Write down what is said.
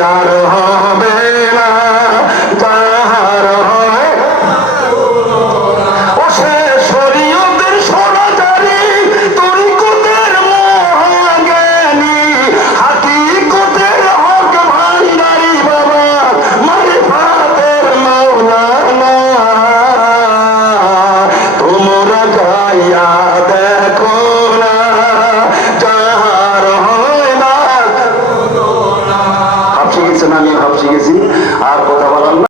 yaar ha আর কথা